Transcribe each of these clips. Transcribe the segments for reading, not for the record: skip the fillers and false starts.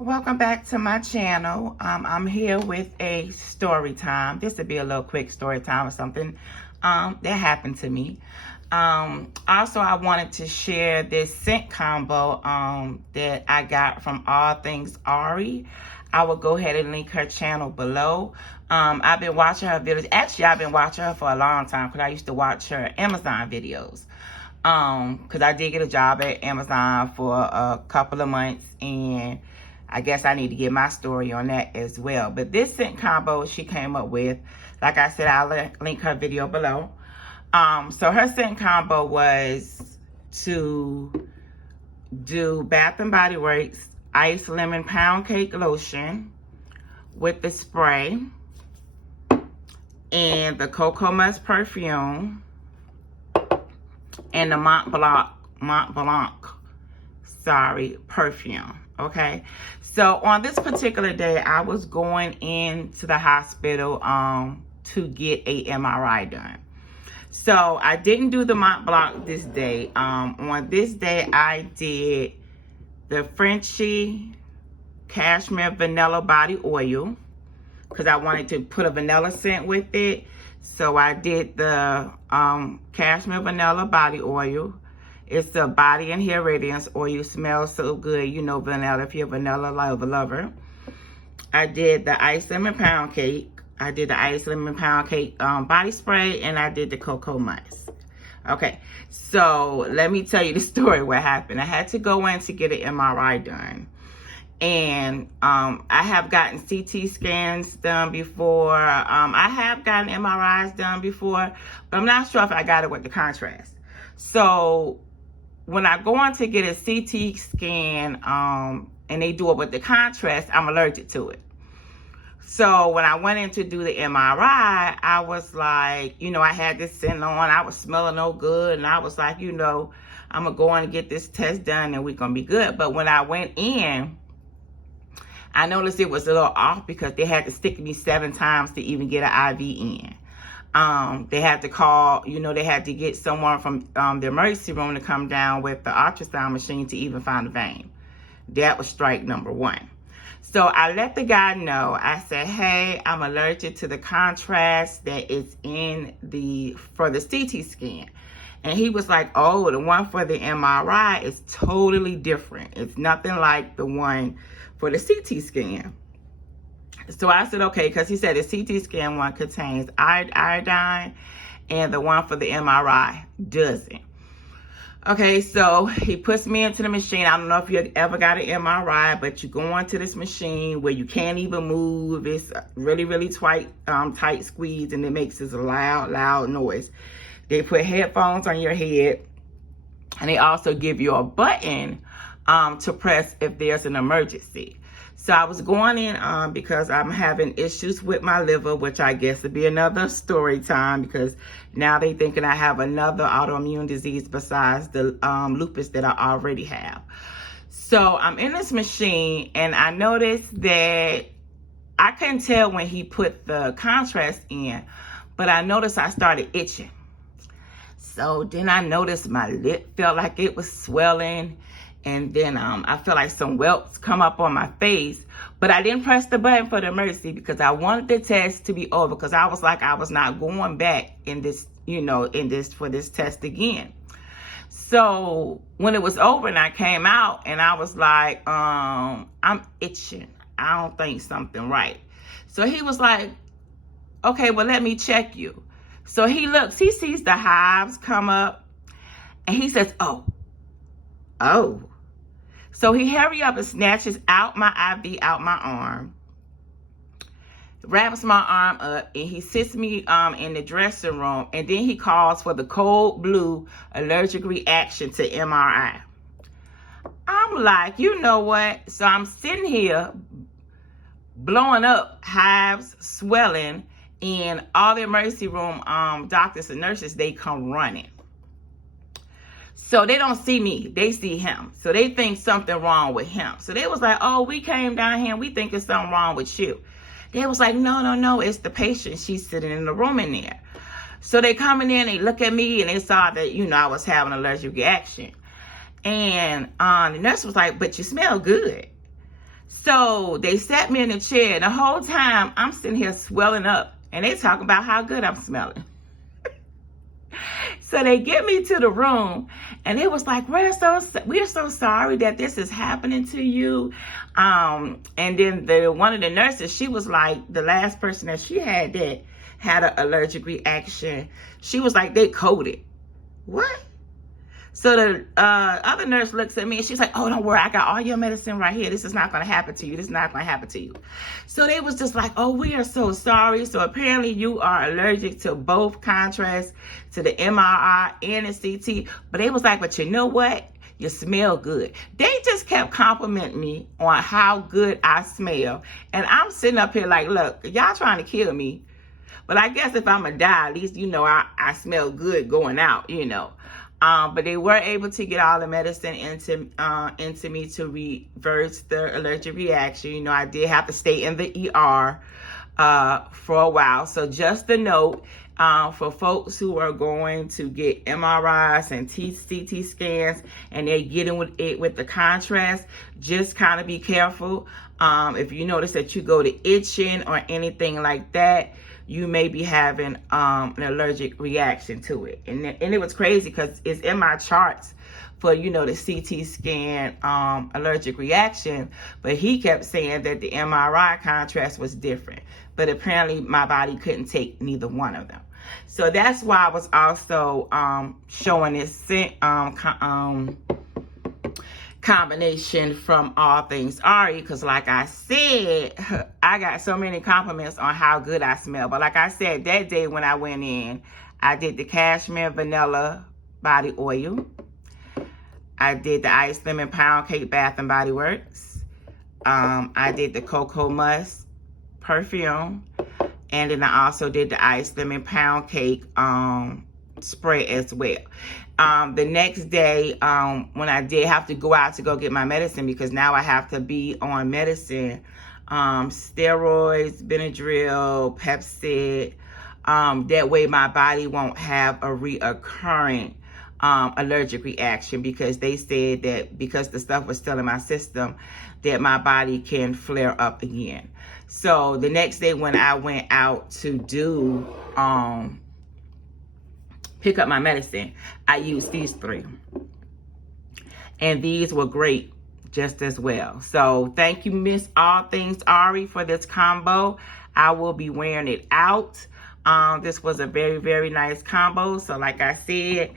Welcome back to my channel. I'm here with a story time. This will be a little quick story time or something that happened to me. Also, I wanted to share this scent combo that I got from All Things Ari. I will go ahead and link her channel below. I've been watching her videos. Actually, I've been watching her for a long time because I used to watch her Amazon videos. Because I did get a job at Amazon for a couple of months, and I guess I need to get my story on that as well. But this scent combo she came up with, like I said, I'll link her video below. So her scent combo was to do Bath and Body Works Ice Lemon Pound Cake Lotion with the spray and the Cocoa Musk perfume and the Mont Blanc perfume. Okay, so on this particular day, I was going into the hospital to get a MRI done. So I didn't do the Mont Blanc this day. On this day, I did the Frenchie Cashmere Vanilla Body Oil because I wanted to put a vanilla scent with it. So I did the Cashmere Vanilla Body Oil. It's the Body and Hair Radiance Oil. Smells so good. You know vanilla if you're a vanilla lover. I did the Ice Lemon Pound Cake. I did the Ice Lemon Pound Cake body spray, and I did the Cocoa Musk. Okay, so let me tell you the story what happened. I had to go in to get an MRI done. And I have gotten CT scans done before. I have gotten MRIs done before, but I'm not sure if I got it with the contrast. So when I go on to get a CT scan and they do it with the contrast, I'm allergic to it. So when I went in to do the MRI, I was like, I had this scent on. I was smelling no good. And I was like, I'm going to go in and get this test done and we're going to be good. But when I went in, I noticed it was a little off because they had to stick me 7 times to even get an IV in. They had to call, they had to get someone from the emergency room to come down with the ultrasound machine to even find the vein. That was strike number 1. So I let the guy know. I said, hey, I'm allergic to the contrast that is for the CT scan. And he was like, oh, the one for the MRI is totally different. It's nothing like the one for the CT scan. So I said, okay, because he said the CT scan one contains iodine and the one for the MRI doesn't. Okay, so he puts me into the machine. I don't know if you ever got an MRI, but you go into this machine where you can't even move. It's really, really tight squeeze, and it makes this loud noise. They put headphones on your head, and they also give you a button to press if there's an emergency. So I was going in because I'm having issues with my liver, which I guess would be another story time because now they thinking I have another autoimmune disease besides the lupus that I already have. So I'm in this machine and I noticed that I couldn't tell when he put the contrast in, but I noticed I started itching. So then I noticed my lip felt like it was swelling. And then I feel like some welts come up on my face. But I didn't press the button for the emergency because I wanted the test to be over. Because I was like, I was not going back in this, for this test again. So when it was over and I came out and I was like, I'm itching. I don't think something right. So he was like, okay, well, let me check you. So he looks, he sees the hives come up and he says, oh. So he hurry up and snatches out my IV out my arm, wraps my arm up, and he sits me in the dressing room, and then he calls for the cold blue allergic reaction to MRI. I'm like, you know what? So I'm sitting here blowing up, hives, swelling, and all the emergency room doctors and nurses, they come running. So they don't see me, they see him. So they think something wrong with him. So they was like, oh, we came down here and we think it's something wrong with you. They was like, no, it's the patient. She's sitting in the room in there. So they coming in, they look at me and they saw that, I was having an allergic reaction. And the nurse was like, but you smell good. So they sat me in the chair, and the whole time I'm sitting here swelling up, and they talking about how good I'm smelling. So they get me to the room, and it was like, we're so sorry that this is happening to you. And then one of the nurses, she was like, the last person that she had that had an allergic reaction, she was like, they coded. What? So the other nurse looks at me and she's like, oh, don't worry, I got all your medicine right here. This is not going to happen to you. This is not going to happen to you. So they was just like, oh, we are so sorry. So apparently you are allergic to both contrast, to the MRI and the CT. But they was like, but you know what? You smell good. They just kept complimenting me on how good I smell. And I'm sitting up here like, look, y'all trying to kill me. But I guess if I'm going to die, at least, I smell good going out, But they were able to get all the medicine into me to reverse the allergic reaction. I did have to stay in the ER for a while. So just a note, for folks who are going to get MRIs and CT scans and they're getting with the contrast, just kind of be careful. If you notice that you go to itching or anything like that, you may be having an allergic reaction to it. And it was crazy because it's in my charts for, the CT scan allergic reaction. But he kept saying that the MRI contrast was different. But apparently my body couldn't take neither one of them. So that's why I was also showing this combination from All Things Ari, because like I said, I got so many compliments on how good I smell. But like I said, that day when I went in, I did the cashmere vanilla body oil. I did the ice lemon pound cake Bath and Body Works. I did the cocoa musk perfume, and then I also did the ice lemon pound cake spray as well. The next day, when I did have to go out to go get my medicine, because now I have to be on medicine, steroids, Benadryl, Pepcid, that way my body won't have a reoccurring allergic reaction, because they said that because the stuff was still in my system, that my body can flare up again. So the next day when I went out to do pick up my medicine, I used these 3. And these were great just as well. So thank you, Miss All Things Ari, for this combo. I will be wearing it out. This was a very, very nice combo. So like I said,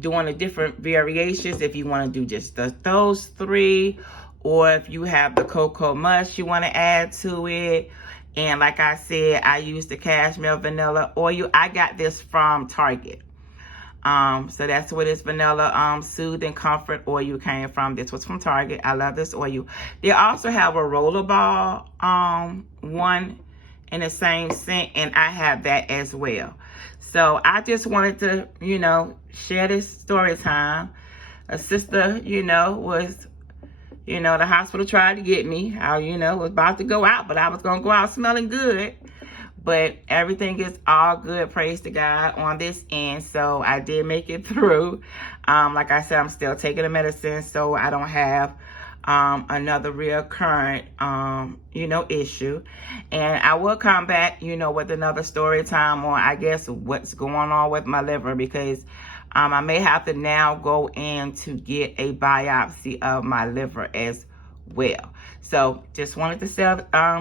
doing the different variations, if you want to do just those 3, or if you have the cocoa musk you want to add to it. And like I said, I used the cashmere vanilla oil. I got this from Target. So that's where this vanilla Soothe and Comfort oil came from. This was from Target. I love this oil. They also have a rollerball one in the same scent, and I have that as well. So I just wanted to, share this story time. A sister, was... the hospital tried to get me. I, was about to go out, but I was going to go out smelling good. But everything is all good, praise to God, on this end. So I did make it through. Like I said, I'm still taking the medicine, so I don't have another recurrent, issue. And I will come back, with another story time on, I guess, what's going on with my liver, because I may have to now go in to get a biopsy of my liver as well. So just wanted to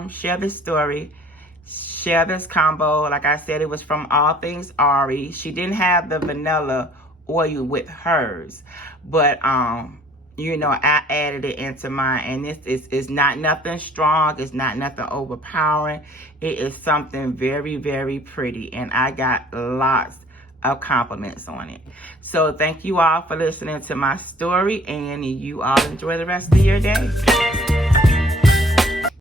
share this story, share this combo. Like I said, it was from All Things Ari. She didn't have the vanilla oil with hers, but I added it into mine. And this is not nothing strong. It's not nothing overpowering. It is something very, very pretty. And I got lots of compliments on it. So thank you all for listening to my story, and you all enjoy the rest of your day.